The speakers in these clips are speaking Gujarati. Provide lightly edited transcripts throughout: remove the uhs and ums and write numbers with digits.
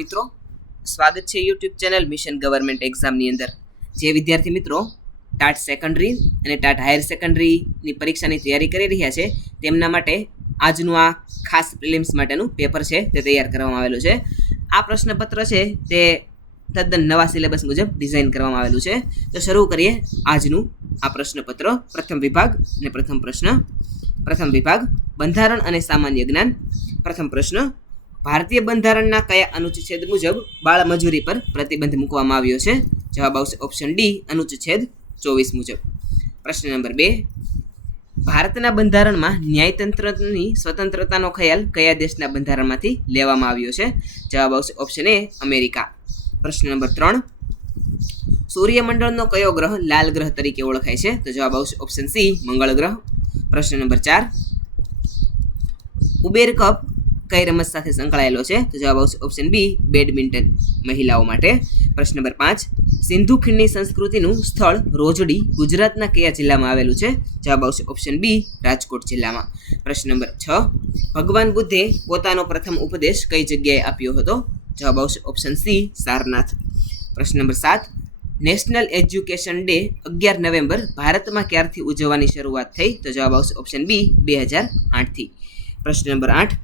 મિત્રો, સ્વાગત છે યુટ્યુબ ચેનલ મિશન ગવર્મેન્ટ એક્ઝામની અંદર. જે વિદ્યાર્થી મિત્રો ટાટ સેકન્ડરી અને ટાટ હાયર સેકન્ડરીની પરીક્ષાની તૈયારી કરી રહ્યા છે તેમના માટે આજનું આ ખાસ પ્રિલિમ્સ માટેનું પેપર છે તે તૈયાર કરવામાં આવેલું છે. આ પ્રશ્નપત્ર છે તે તદ્દન નવા સિલેબસ મુજબ ડિઝાઇન કરવામાં આવેલું છે. તો શરૂ કરીએ આજનું આ પ્રશ્નપત્ર. પ્રથમ વિભાગ અને પ્રથમ પ્રશ્ન. પ્રથમ વિભાગ બંધારણ અને સામાન્ય જ્ઞાન. પ્રથમ પ્રશ્ન, ભારતીય બંધારણના કયા અનુચ્છેદ મુજબ બાળ મજૂરી પર પ્રતિબંધ મૂકવામાં આવ્યો છે? જવાબ આવશે ઓપ્શન ડી, અનુચ્છેદ 24 મુજબ. પ્રશ્ન નંબર 2, ભારતના બંધારણમાં ન્યાયતંત્રની સ્વતંત્રતાનો ખ્યાલ કયા દેશના બંધારણમાંથી લેવામાં આવ્યો છે? જવાબ આવશે ઓપ્શન એ, અમેરિકા. પ્રશ્ન નંબર 3, સૂર્યમંડળનો કયો ગ્રહ લાલ ગ્રહ તરીકે ઓળખાય છે? તો જવાબ આવશે ઓપ્શન સી, મંગળ ગ્રહ. પ્રશ્ન નંબર 4, ઉબેર કપ કઈ રમત સાથે સંકળાયેલો છે? તો જવાબ આવશે ઓપ્શન બી, બેડમિન્ટન, મહિલાઓ માટે. પ્રશ્ન નંબર 5, સિંધુ ખીણની સંસ્કૃતિનું સ્થળ રોજડી ગુજરાતના કયા જિલ્લામાં આવેલું છે? જવાબ આવશે ઓપ્શન બી, રાજકોટ જિલ્લામાં. પ્રશ્ન નંબર 6, ભગવાન બુદ્ધે પોતાનો પ્રથમ ઉપદેશ કઈ જગ્યાએ આપ્યો હતો? જવાબ આવશે ઓપ્શન સી, સારનાથ. પ્રશ્ન નંબર 7, નેશનલ એજ્યુકેશન ડે 11 નવેમ્બર ભારતમાં ક્યારથી ઉજવવાની શરૂઆત થઈ? તો જવાબ આવશે ઓપ્શન બી, 2008થી. પ્રશ્ન નંબર 8,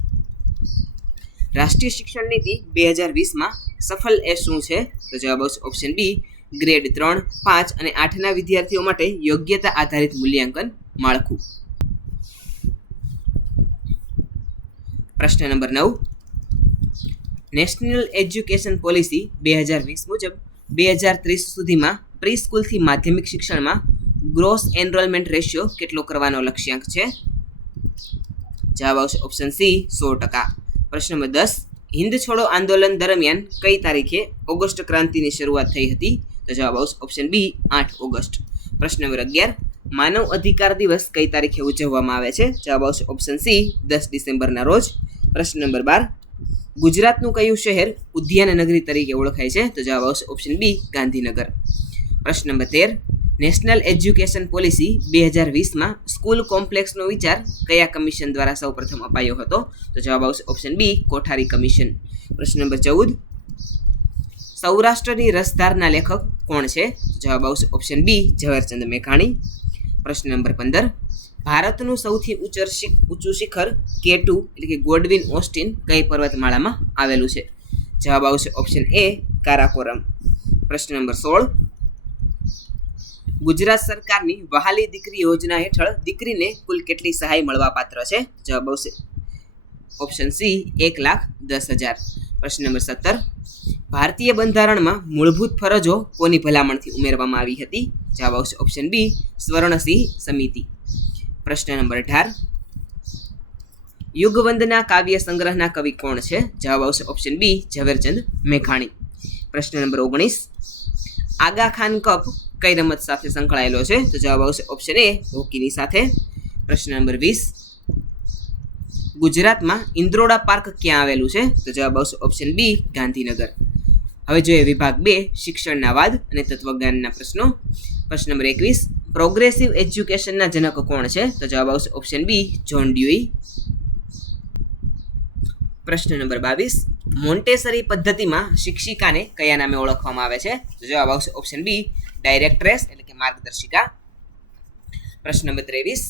રાષ્ટ્રીય શિક્ષણ નીતિ 2020માં સફલ એ શું છે? તો જવાબ આવશે ઓપ્શન બી, ગ્રેડ 3, 5 અને 8ના વિદ્યાર્થીઓ માટે યોગ્યતા આધારિત મૂલ્યાંકન માળખું. પ્રશ્ન નંબર 9, નેશનલ એજ્યુકેશન પોલિસી 2020 મુજબ 2030 સુધીમાં પ્રી સ્કૂલથી માધ્યમિક શિક્ષણમાં ગ્રોસ એનરોલમેન્ટ રેશિયો કેટલો કરવાનો લક્ષ્યાંક છે? જવાબ આવશે ઓપ્શન સી, 100%. પ્રશ્ન નંબર 10, હિન્દ છોડો આંદોલન દરમિયાન કઈ તારીખે ઓગસ્ટ ક્રાંતિની શરૂઆત થઈ હતી? તો જવાબ આવશે ઓપ્શન બી, 8 ઓગસ્ટ. પ્રશ્ન નંબર 11, માનવ અધિકાર દિવસ કઈ તારીખે ઉજવવામાં આવે છે? જવાબ આવશે ઓપ્શન સી, 10 ડિસેમ્બરના રોજ. પ્રશ્ન નંબર 12, ગુજરાતનું કયું શહેર ઉદ્યાન નગરી તરીકે ઓળખાય છે? તો જવાબ આવશે ઓપ્શન બી, ગાંધીનગર. પ્રશ્ન નંબર 13, નેશનલ એજ્યુકેશન પોલિસી 2020માં સ્કૂલ કોમ્પ્લેક્સનો વિચાર કયા કમિશન દ્વારા સૌપ્રથમ અપાયો હતો? તો જવાબ આવશે ઓપ્શન બી, કોઠારી કમિશન. પ્રશ્ન નંબર 14, સૌરાષ્ટ્રની રસધારના લેખક કોણ છે? જવાબ આવશે ઓપ્શન બી, ઝવેરચંદ મેઘાણી. પ્રશ્ન નંબર 15, ભારતનું સૌથી ઊંચું શિખર K2 એટલે કે ગોડવિન ઓસ્ટિન કઈ પર્વતમાળામાં આવેલું છે? જવાબ આવશે ઓપ્શન એ, કારાકોરમ. પ્રશ્ન નંબર 16, ગુજરાત સરકારની વહાલી દીકરી યોજના હેઠળ દીકરીને કુલ કેટલી સહાય મળવા પાત્ર છે? જવાબ આવશે ઓપ્શન સી, 1,10,000. પ્રશ્ન નંબર 17, ભારતીય બંધારણમાં મૂળભૂત ફરજો કોની ભલામણથી ઉમેરવામાં આવી હતી? જવાબ આવશે ઓપ્શન બી, સ્વર્ણસિંહ સમિતિ. પ્રશ્ન નંબર 18, યુગવંદના કાવ્ય સંગ્રહના કવિ કોણ છે? જવાબ આવશે ઓપ્શન બી, ઝવેરચંદ મેઘાણી. પ્રશ્ન નંબર 19, આગા ખાન કપ કઈ રમત સાથે સંકળાયેલો છે? તો જવાબ આવશે ઓપ્શન એ, હોકીની સાથે. પ્રશ્ન નંબર 20, ગુજરાતમાં ઇન્દ્રોડા પાર્ક ક્યાં આવેલું છે? તો જવાબ આવશે ઓપ્શન બી, ગાંધીનગર. હવે જોઈએ વિભાગ 2, શિક્ષણના વાદ અને તત્વજ્ઞાનના પ્રશ્નો. પ્રશ્ન નંબર 21, પ્રોગ્રેસિવ એજ્યુકેશનના જનક કોણ છે? તો જવાબ આવશે ઓપ્શન બી, જ્હોન ડ્યુઈ. પ્રશ્ન નંબર 22, મોન્ટેસરી પદ્ધતિમાં શિક્ષિકાને કયા નામે ઓળખવામાં આવે છે? તો જવાબ આવશે ઓપ્શન બી, ડાયરેક્ટ્રેસ એટલે કે માર્ગદર્શિકા. પ્રશ્ન નંબર 23,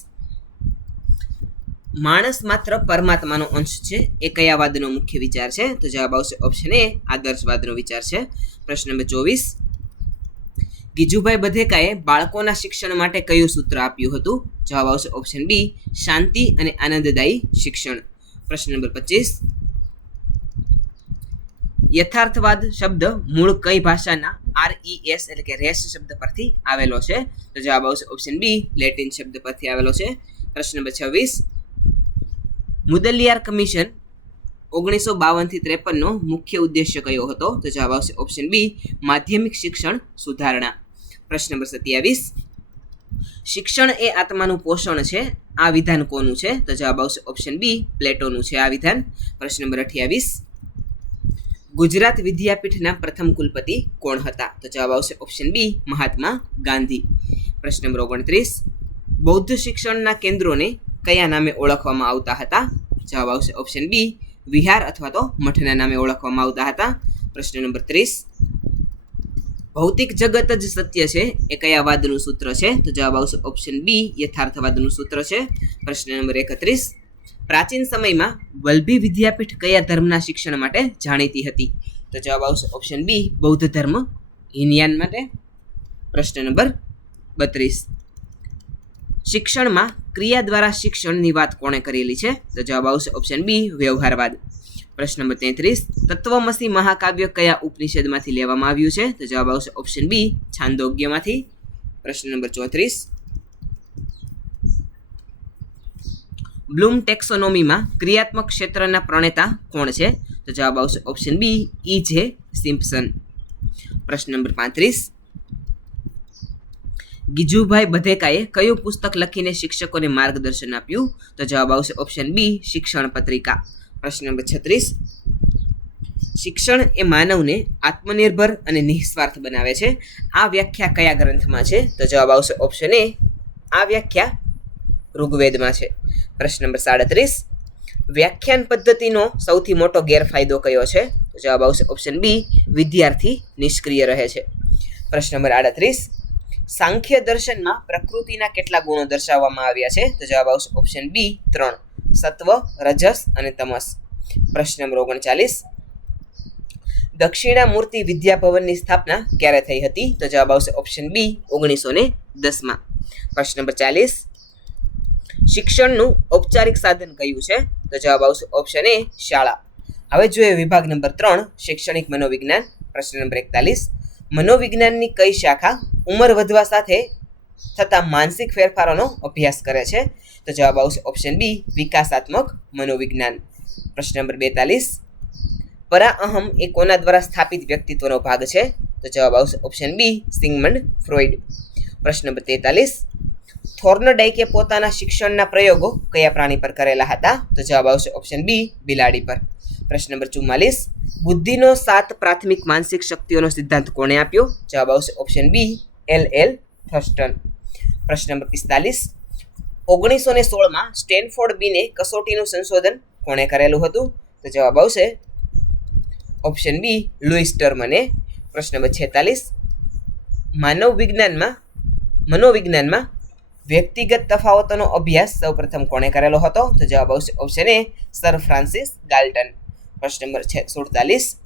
માણસ માત્ર પરમાત્માનો અંશ છે એ કયા વાદનો મુખ્ય વિચાર છે? તો જવાબ આવશે ઓપ્શન એ, આદર્શવાદનો વિચાર છે. પ્રશ્ન નંબર 24, ગીજુભાઈ બધેકાએ બાળકોના શિક્ષણ માટે કયું સૂત્ર આપ્યું હતું? જવાબ આવશે ઓપ્શન બી, શાંતિ અને આનંદદાયી શિક્ષણ. પ્રશ્ન નંબર 25, યથાર્થવાદ શબ્દ મૂળ કઈ ભાષાના RES એટલે કે રેસ શબ્દ પરથી આવેલો છે? તો જવાબ આવશે ઓપ્શન બી, લેટિન શબ્દ પરથી આવેલો છે. પ્રશ્ન નંબર 26, મુદલિયાર કમિશન 1952 થી 53નો મુખ્ય ઉદ્દેશ્ય કયો હતો? તો જવાબ આવશે ઓપ્શન બી, માધ્યમિક શિક્ષણ સુધારણા. પ્રશ્ન નંબર 27, શિક્ષણ એ આત્માનું પોષણ છે આ વિધાન કોનું છે? તો જવાબ આવશે ઓપ્શન બી, પ્લેટોનું છે આ વિધાન. પ્રશ્ન નંબર 28, ગુજરાત વિદ્યાપીઠના પ્રથમ કુલપતિ કોણ હતા? તો જવાબ આવશે ઓપ્શન બી, મહાત્મા ગાંધી. પ્રશ્ન નંબર 29, બૌદ્ધ શિક્ષણના કેન્દ્રોને કયા નામે ઓળખવામાં આવતા હતા? જવાબ આવશે ઓપ્શન બી, વિહાર અથવા તો મઠના નામે ઓળખવામાં આવતા હતા. પ્રશ્ન નંબર 30, ભૌતિક જગત જ સત્ય છે એ કયા વાદનું સૂત્ર છે? તો જવાબ આવશે ઓપ્શન બી, યથાર્થવાદનું સૂત્ર છે. પ્રશ્ન નંબર 31, પ્રાચીન સમયમાં વલ્લભી વિદ્યાપીઠ કયા ધર્મના શિક્ષણ માટે જાણીતી હતી? તો જવાબ આવશે ઓપ્શન બી, બૌદ્ધ ધર્મ હિનયાન માટે. પ્રશ્ન નંબર 32, શિક્ષણમાં ક્રિયા દ્વારા શિક્ષણની વાત કોણે કરેલી છે? તો જવાબ આવશે ઓપ્શન બી, વ્યવહારવાદ. પ્રશ્ન નંબર 33, તત્વમસી મહાકાવ્ય કયા ઉપનિષદમાંથી લેવામાં આવ્યું છે? તો જવાબ આવશે ઓપ્શન બી, છાંદોગ્યમાંથી. પ્રશ્ન નંબર 34, બ્લૂમ ટેક્સોનોમીમાં ક્રિયાત્મક ક્ષેત્રના પ્રણેતા કોણ છે? તો જવાબ આવશે ઓપ્શન બી, E.J. સિમ્પસન. પ્રશ્ન નંબર 35, ગીજુભાઈ બધેકાએ કયું પુસ્તક લખીને શિક્ષકોને માર્ગદર્શન આપ્યું? તો જવાબ આવશે ઓપ્શન બી, શિક્ષણ પત્રિકા. પ્રશ્ન નંબર 36, શિક્ષણ એ માનવને આત્મનિર્ભર અને નિસ્વાર્થ બનાવે છે. આ વ્યાખ્યા કયા ગ્રંથમાં છે? તો જવાબ આવશે ઓપ્શન એ, આ વ્યાખ્યા ઋગ્વેદમાં છે. પ્રશ્ન નંબર 37, વ્યાખ્યાન પદ્ધતિનો સૌથી મોટો ગેરફાયદો કયો છે? તો જવાબ આવશે ઓપ્શન બી, વિદ્યાર્થી નિષ્ક્રિય રહે છે. પ્રશ્ન નંબર 38, સાંખ્ય દર્શનમાં પ્રકૃતિના કેટલા ગુણો દર્શાવવામાં આવ્યા છે? તો જવાબ આવશે ઓપ્શન બી, 3, સત્વ, રજસ અને તમસ. પ્રશ્ન નંબર 39, દક્ષિણામૂર્તિ વિદ્યાભવનની સ્થાપના ક્યારે થઈ હતી? તો જવાબ આવશે ઓપ્શન બી, 1910માં. પ્રશ્ન નંબર 40, શિક્ષણનું ઔપચારિક સાધન કયું છે? તો જવાબ આવશે ઓપ્શન એ, શાળા. હવે જોઈએ વિભાગ નંબર 3, શૈક્ષણિક મનોવિજ્ઞાન. પ્રશ્ન નંબર 41, મનોવિજ્ઞાનની કઈ શાખા ઉંમર વધવા સાથે થતા માનસિક ફેરફારોનો અભ્યાસ કરે છે? તો જવાબ આવશે ઓપ્શન બી, વિકાસાત્મક મનોવિજ્ઞાન. પ્રશ્ન નંબર 42, પરાઅહમ એ કોના દ્વારા સ્થાપિત વ્યક્તિત્વનો ભાગ છે? તો જવાબ આવશે ઓપ્શન બી, સિગમન્ડ ફ્રોઈડ. પ્રશ્ન નંબર 43, થોર્નડાઇકે પોતાના શિક્ષણના પ્રયોગો કયા પ્રાણી પર કરેલા હતા? તો જવાબ આવશે ઓપ્શન બી, બિલાડી પર. પ્રશ્ન નંબર 44, બુદ્ધિનો 7 પ્રાથમિક માનસિક શક્તિઓનો સિદ્ધાંત કોણે આપ્યો? જવાબ આવશે ઓપ્શન બી, L.L. થર્સ્ટન. પ્રશ્ન નંબર 45, 1916માં સ્ટેનફોર્ડ બીને કસોટીનું સંશોધન કોણે કરેલું હતું? તો જવાબ આવશે ઓપ્શન બી, લુઈસ ટર્મને. પ્રશ્ન નંબર 46, મનોવિજ્ઞાનમાં વ્યક્તિગત તફાવતોનો અભ્યાસ સૌપ્રથમ કોણે કરેલો હતો? તો જવાબ આવશે ઓપ્શન એ, સર ફ્રાન્સિસ ગાલ્ટન. પ્રશ્ન નંબર 47,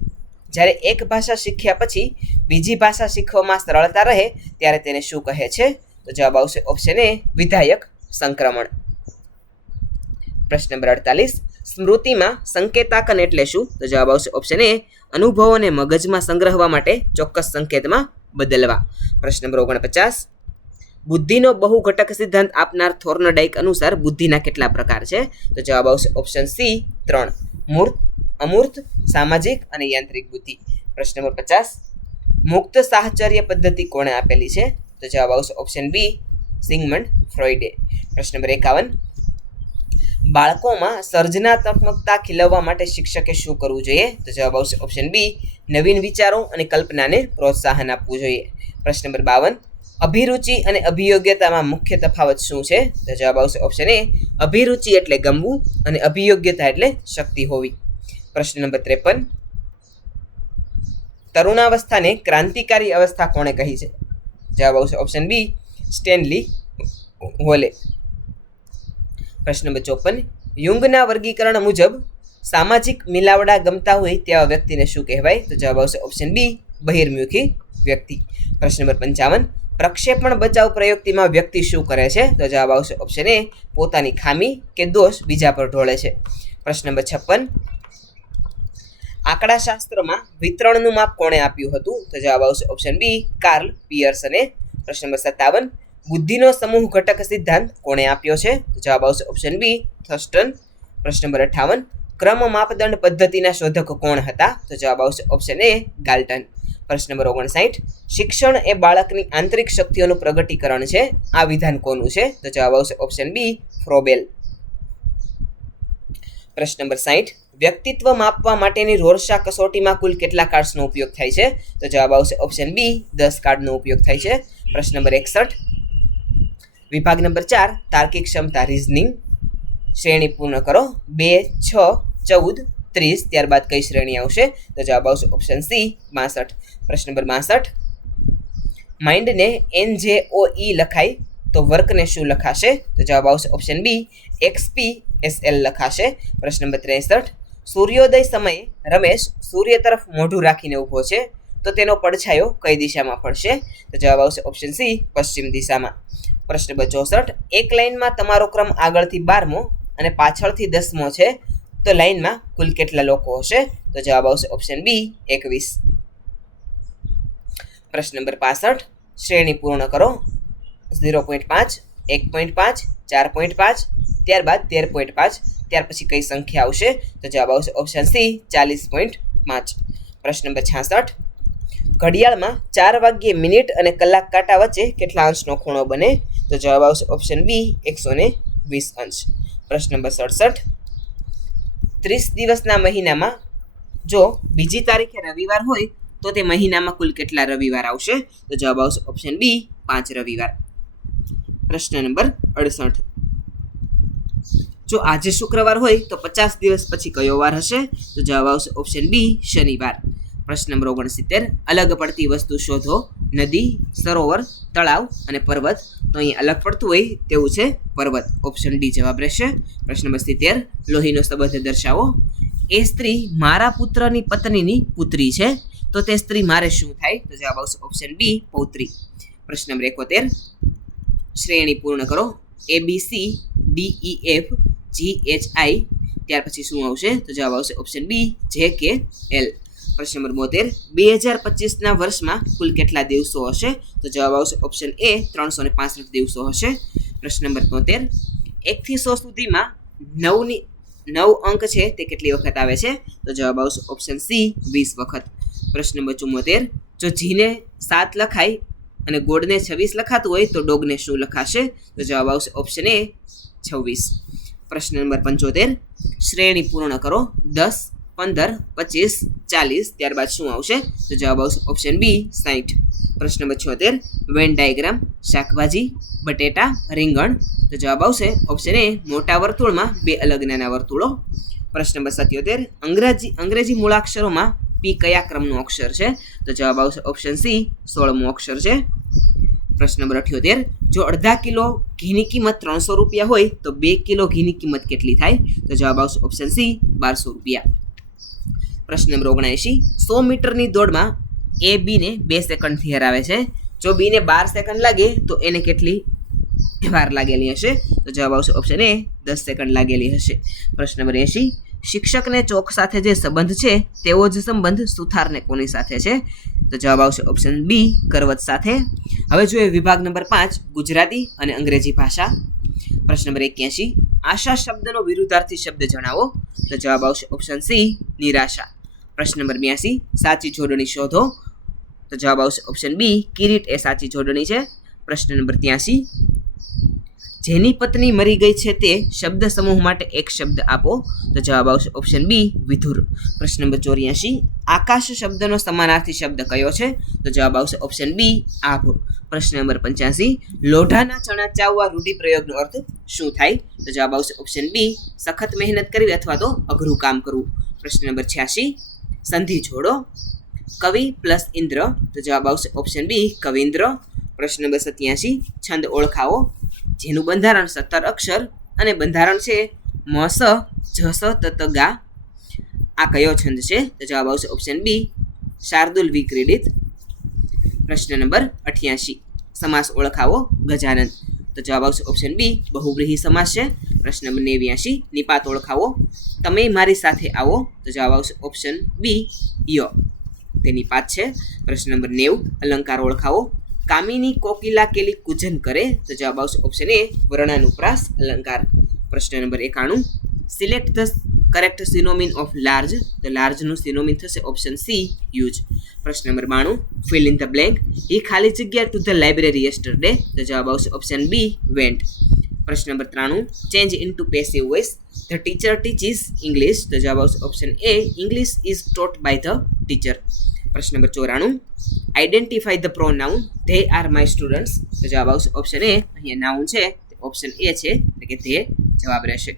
જ્યારે એક ભાષા શીખ્યા પછી બીજી ભાષા શીખવામાં સરળતા રહે ત્યારે તેને શું કહે છે? તો જવાબ આવશે ઓપ્શન એ, વિધાયક સંક્રમણ. પ્રશ્ન નંબર 48, સ્મૃતિમાં સંકેતાંકન એટલે શું? તો જવાબ આવશે ઓપ્શન એ, અનુભવોને મગજમાં સંગ્રહવા માટે ચોક્કસ સંકેતમાં બદલવા. પ્રશ્ન નંબર 49, બુદ્ધિનો બહુ ઘટક સિદ્ધાંત આપનાર થોર્નડાઇક અનુસાર બુદ્ધિના કેટલા પ્રકાર છે? તો જવાબ આવશે ઓપ્શન સી, 3, મૂર્ત, અમૂર્ત, સામાજિક અને યાંત્રિક બુદ્ધિ. પ્રશ્ન નંબર 50, મુક્ત સાહચર્ય પદ્ધતિ કોણે આપેલી છે? તો જવાબ આવશે ઓપ્શન બી, સિગમન્ડ ફ્રોઈડે. પ્રશ્ન નંબર 51, બાળકોમાં સર્જનાત્મકતા ખીલવવા માટે શિક્ષકે શું કરવું જોઈએ? તો જવાબ આવશે ઓપ્શન બી, નવીન વિચારો અને કલ્પનાને પ્રોત્સાહન આપવું જોઈએ. પ્રશ્ન નંબર 52, અભિરુચિ અને અભિયોગ્યતામાં મુખ્ય તફાવત શું છે? તો જવાબ આવશે ઓપ્શન એ, અભિરુચિ એટલે ગમવું અને અભિયોગ્યતા એટલે શક્તિ હોવી. પ્રશ્ન નંબર 53, તરુણાવસ્થાને ક્રાંતિકારી અવસ્થા કોણે કહી છે? જવાબ આવશે ઓપ્શન બી, સ્ટેનલી હોલે. પ્રશ્ન નંબર 54, યુંગના વર્ગીકરણ મુજબ સામાજિક મિલાવડા ગમતા હોય તેવા વ્યક્તિને શું કહેવાય? તો જવાબ આવશે ઓપ્શન બી, બહિર્મુખી વ્યક્તિ. પ્રશ્ન નંબર 55, પ્રક્ષેપણ બચાવ પ્રયુક્તિમાં વ્યક્તિ શું કરે છે? તો જવાબ આવશે ઓપ્શન એ, પોતાની ખામી કે દોષ બીજા પર ઢોળે છે. પ્રશ્ન નંબર 56, આંકડાશાસ્ત્રમાં વિતરણનું માપ કોણે આપ્યું હતું? તો જવાબ આવશે ઓપ્શન બી, કાર્લ પિયર્સને. પ્રશ્ન નંબર 57, બુદ્ધિનો સમૂહ ઘટક સિદ્ધાંત કોણે આપ્યો છે? તો જવાબ આવશે ઓપ્શન બી, થર્સ્ટન. પ્રશ્ન નંબર 58, ક્રમ માપદંડ પદ્ધતિના શોધક કોણ હતા? તો જવાબ આવશે ઓપ્શન એ, ગાલ્ટન. પ્રશ્ન નંબર 59, શિક્ષણ એ બાળકની આંતરિક શક્તિઓનું પ્રગટીકરણ છે. આ વિધાન કોનું છે? તો જવાબ આવશે ઓપ્શન બી, ફ્રોબેલ. પ્રશ્ન નંબર 60, વ્યક્તિત્વ માપવા માટેની રોર્શા કસોટીમાં કુલ કેટલા કાર્ડ્સનો ઉપયોગ થાય છે? તો જવાબ આવશે ઓપ્શન બી, 10 કાર્ડનો ઉપયોગ થાય છે. પ્રશ્ન નંબર 61, વિભાગ નંબર 4, તાર્કિક ક્ષમતા રીઝનિંગ. શ્રેણી પૂર્ણ કરો. 2, 6, 14, 30, ત્યારબાદ કઈ શ્રેણી આવશે? તો જવાબ આવશે ઓપ્શન સી 62. પ્રશ્ન નંબર 62, માઇન્ડને NJOE લખાય તો વર્કને શું લખાશે? તો જવાબ આવશે ઓપ્શન બી XPSL લખાશે. પ્રશ્ન નંબર 63, સૂર્યોદય સમયે રમેશ સૂર્ય તરફ મોઢું રાખીને ઊભો છે તો તેનો પડછાયો કઈ દિશામાં પડશે? તો જવાબ આવશે ઓપ્શન સી પશ્ચિમ દિશામાં. પ્રશ્ન નંબર 64, એક લાઇનમાં તમારો ક્રમ આગળથી 12મો અને પાછળથી 10મો છે તો લાઇનમાં કુલ કેટલા લોકો હશે? તો જવાબ આવશે ઓપ્શન બી 21. પ્રશ્ન નંબર 65, શ્રેણી પૂર્ણ કરો. 0.5, 1.5, 4.5, ત્યારબાદ 13.5, ત્યાર પછી કઈ સંખ્યા આવશે? તો જવાબ આવશે ઓપ્શન સી 40.5. પ્રશ્ન નંબર 66, ઘડિયાળમાં 4 વાગ્યે મિનિટ અને કલાક કાંટા વચ્ચે કેટલા અંશનો ખૂણો બને? તો જવાબ આવશે ઓપ્શન બી 120 અંશ. પ્રશ્ન નંબર 67, 30 દિવસના મહિનામાં જો બીજી તારીખે રવિવાર હોય તો તે મહિનામાં કુલ કેટલા રવિવાર આવશે? તો જવાબ આવશે ઓપ્શન બી 5 રવિવાર. પ્રશ્ન નંબર 68, જો આજે શુક્રવાર હોય તો 50 દિવસ પછી કયો વાર હશે? તો જવાબ આવશે ઓપ્શન બી શનિવાર. પ્રશ્ન નંબર 69, અલગ પડતી વસ્તુ શોધો. નદી, સરોવર, તળાવ અને પર્વત. તો અહીં અલગ પડતું હોય તેવું છે પર્વત. ઓપ્શન ડી જવાબ રહેશે. પ્રશ્ન નંબર 70, લોહીનો સંબંધ દર્શાવો. એ સ્ત્રી મારા પુત્રની પત્નીની પુત્રી છે તો તે સ્ત્રી મારે શું થાય? તો જવાબ આવશે ઓપ્શન બી પૌત્રી. પ્રશ્ન નંબર 71, શ્રેણી પૂર્ણ કરો. ABC, DEF, GHI, ત્યાર પછી શું આવશે? તો જવાબ આવશે ઓપ્શન બી JKL. પ્રશ્ન નંબર 72, 2025ના વર્ષમાં કુલ કેટલા દિવસો હશે? તો જવાબ આવશે ઓપ્શન એ 365 દિવસો હશે. પ્રશ્ન નંબર 73, 1 થી 100 સુધીમાં 9 અંક છે તે કેટલી વખત આવે છે? તો જવાબ આવશે ઓપ્શન સી 20 વખત. પ્રશ્ન નંબર 74, જો જીને 7 લખાય અને ગોળને 26 લખાતું હોય તો ડોગને શું લખાશે? તો જવાબ આવશે ઓપ્શન એ 26. પ્રશ્ન નંબર 75, શ્રેણી પૂર્ણ કરો. 10, 15, 25, 40, ત્યારબાદ શું આવશે? તો જવાબ આવશે ઓપ્શન બી 60. પ્રશ્ન નંબર 76, વેન ડાયાગ્રામ. શાકભાજી, બટેટા, રીંગણ. તો જવાબ આવશે ઓપ્શન એ મોટા વર્તુળમાં 2 અલગ નાના વર્તુળો. પ્રશ્ન નંબર 77, અંગ્રેજી મૂળાક્ષરોમાં પી કયા ક્રમનું અક્ષર છે? તો જવાબ આવશે ઓપ્શન સી 16મું અક્ષર છે. પ્રશ્ન નંબર 78, જો અડધા કિલો ઘીની કિંમત 300 રૂપિયા હોય તો 2 કિલો ઘીની કિંમત કેટલી થાય? તો જવાબ આવશે ઓપ્શન સી 1200 રૂપિયા. પ્રશ્ન નંબર 79, 100 મીટરની દોડમાં એ બીને 2 સેકન્ડથી હરાવે છે. જો બીને 12 સેકન્ડ લાગે તો એને કેટલી વાર લાગેલી હશે? તો જવાબ આવશે ઓપ્શન એ 10 સેકન્ડ લાગેલી હશે. પ્રશ્ન નંબર 80, શિક્ષકને ચોક સાથે જે સંબંધ છે તેવો જ સંબંધ સુથારને કોની સાથે છે? તો જવાબ આવશે ઓપ્શન બી કરવત સાથે. હવે જોઈએ વિભાગ નંબર 5, ગુજરાતી અને અંગ્રેજી ભાષા. પ્રશ્ન નંબર 81, આશા શબ્દનો વિરુદ્ધાર્થી શબ્દ જણાવો. તો જવાબ આવશે ઓપ્શન સી નિરાશા. પ્રશ્ન નંબર 82, સાચી જોડણી શોધો. તો જવાબ આવશે ઓપ્શન બી કિરીટ એ સાચી જોડણી છે. પ્રશ્ન નંબર 83, જેની પત્ની મરી ગઈ છે તે શબ્દ સમૂહ માટે એક શબ્દ આપો. તો જવાબ આવશે ઓપ્શન બી વિધુર. પ્રશ્ન નંબર 84, આકાશ શબ્દનો સમાનાર્થી શબ્દ કયો છે? તો જવાબ આવશે ઓપ્શન બી આભ. પ્રશ્ન નંબર 85, લોઢાના ચણા ચાવવા રૂઢિપ્રયોગનો અર્થ શું થાય? તો જવાબ આવશે ઓપ્શન બી સખત મહેનત કરવી અથવા તો અઘરું કામ કરવું. પ્રશ્ન નંબર 86, સંધિ જોડો. કવિ પ્લસ ઇન્દ્ર. તો જવાબ આવશે ઓપ્શન બી કવિન્દ્ર. પ્રશ્ન નંબર 87, છંદ ઓળખાવો. જેનું બંધારણ 17 અક્ષર અને બંધારણ છે મસ જસ તત ગા. આ કયો છંદ છે? તો જવાબ આવશે ઓપ્શન બી શાર્દુલ વિક્રીડિત. પ્રશ્ન નંબર 88, સમાસ ઓળખાવો. ગજાનંદ. તો જવાબ આવશે ઓપ્શન બી બહુવ્રીહી સમાસ છે. પ્રશ્ન નંબર 89, નિપાત ઓળખાવો. તમે મારી સાથે આવો. તો જવાબ આવશે ઓપ્શન બી ય તે નિપાત છે. પ્રશ્ન નંબર 90, અલંકાર ઓળખાવો. કામિની કોકિલા કેલી કૂજન કરે. તો જવાબ આવશે ઓપ્શન એ વર્ણાનુપ્રાસ અલંકાર. પ્રશ્ન નંબર 91, select the correct synonym of large. તો લાર્જનું સિનોમિન થશે ઓપ્શન સી યુઝ. પ્રશ્ન નંબર 92, fill in the blank. He ખાલી જગ્યા ટુ ધ લાઇબ્રેરી યસ્ટરડે. તો જવાબ આવશે ઓપ્શન બી વેન્ટ. પ્રશ્ન નંબર 93, change into passive voice. The teacher teaches English. તો જવાબ આવશે option A English is taught by the teacher. પ્રશ્ન નંબર 94, identify the pronoun they are my students. તો જવાબ આવશે ઓપ્શન એ અહીંયા નાઉન છે ઓપ્શન એ છે એટલે કે ધે જવાબ રહેશે.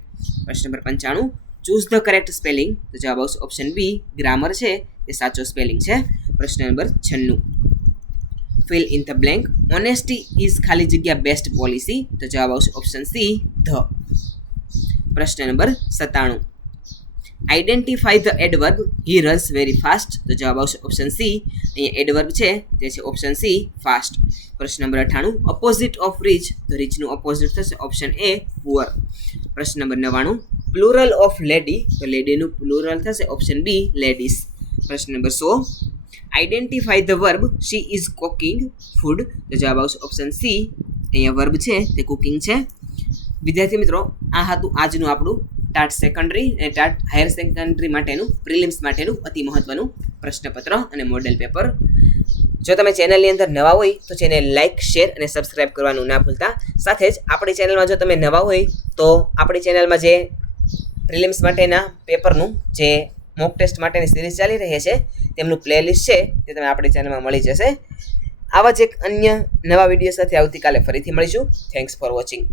પ્રશ્ન number 95, choose the correct spelling. તો જવાબ આવશે ઓપ્શન બી ગ્રામર છે તે સાચો સ્પેલિંગ છે. પ્રશ્ન number 96. Fill in the blank. Honesty is ખાલી જગ્યા બેસ્ટ પોલિસી. તો જવાબ આવશે ઓપ્શન સી ધ. પ્રશ્ન number 97. Identify the adverb he runs very fast. તો જવાબ આવશે ઓપ્શન સી. અહીંયા એડવર્બ છે તે છે ઓપ્શન સી ફાસ્ટ. પ્રશ્ન નંબર 98. Opposite of rich. તો રીચનું અપોઝિટ થશે ઓપ્શન એ પુઅર. પ્રશ્ન નંબર 99. Plural of lady. તો લેડીનું પ્લુરલ થશે ઓપ્શન બી લેડીઝ. પ્રશ્ન number 100. Identify the verb she is cooking food. તો જવાબ આવશે ઓપ્શન સી. અહીંયા વર્બ છે તે કુકિંગ છે. વિદ્યાર્થી મિત્રો, આ હતું આજનું આપણું ટાટ સેકન્ડરી અને ટાટ હાયર સેકન્ડરી માટેનું પ્રિલિમ્સ માટેનું અતિ મહત્વનું પ્રશ્નપત્ર અને મોડેલ પેપર. જો તમે ચેનલની અંદર નવા હોય તો ચેનલ લાઇક, શેર અને સબસ્ક્રાઇબ કરવાનું ના ભૂલતા. સાથે જ આપણી ચેનલમાં જો તમે નવા હોય તો આપણી ચેનલમાં જે પ્રિલિમ્સ માટેના પેપરનું જે મોક ટેસ્ટ માટેની સિરીઝ ચાલી રહી છે તેમનું પ્લેલિસ્ટ છે તે તમે આપણી ચેનલમાં મળી જશે. આવા જ એક અન્ય નવા વિડીયો સાથે આવતીકાલે ફરીથી મળીશું. Thanks for watching.